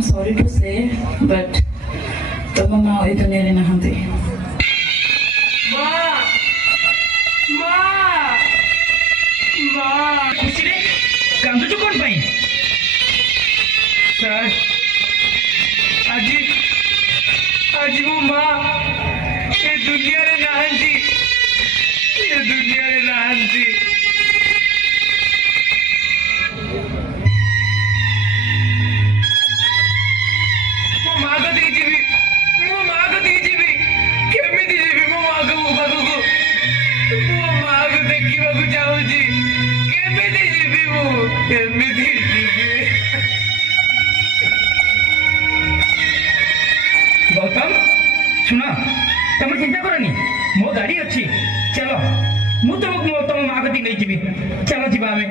I'm sorry to say, but ତମ ମା ଏଇ ଦୁନିଆରେ ନାହାନ୍ତି। ଖୁସିରେ କାନ୍ଦୁଛୁ କ'ଣ ପାଇଁ? ସାର୍ ଆଜି ଆଜି ମୋ ମା ଏ ଦୁନିଆରେ ନାହାନ୍ତି, ଏ ଦୁନିଆରେ ନାହାନ୍ତି। ମୋ ମା କତିକି ଯିବି, ମୋ ମା କତିକି ଯିବି, କେମିତି ଯିବି ମୋ ମା'ଙ୍କ ପାଖକୁ? ମୋ ମା'କୁ ଦେଖିବାକୁ ଚାହୁଁଛି, କେମିତି ଯିବି ମୁଁ, କେମିତି ଯିବି? ଗୌତମ ଶୁଣ, ତମେ ଚିନ୍ତା କରନି, ମୋ ଗାଡ଼ି ଅଛି, ଚାଲ ମୁଁ ତମକୁ ତମ ମା କତିକି ନେଇଯିବି। ଚାଲ ଯିବା ଆମେ।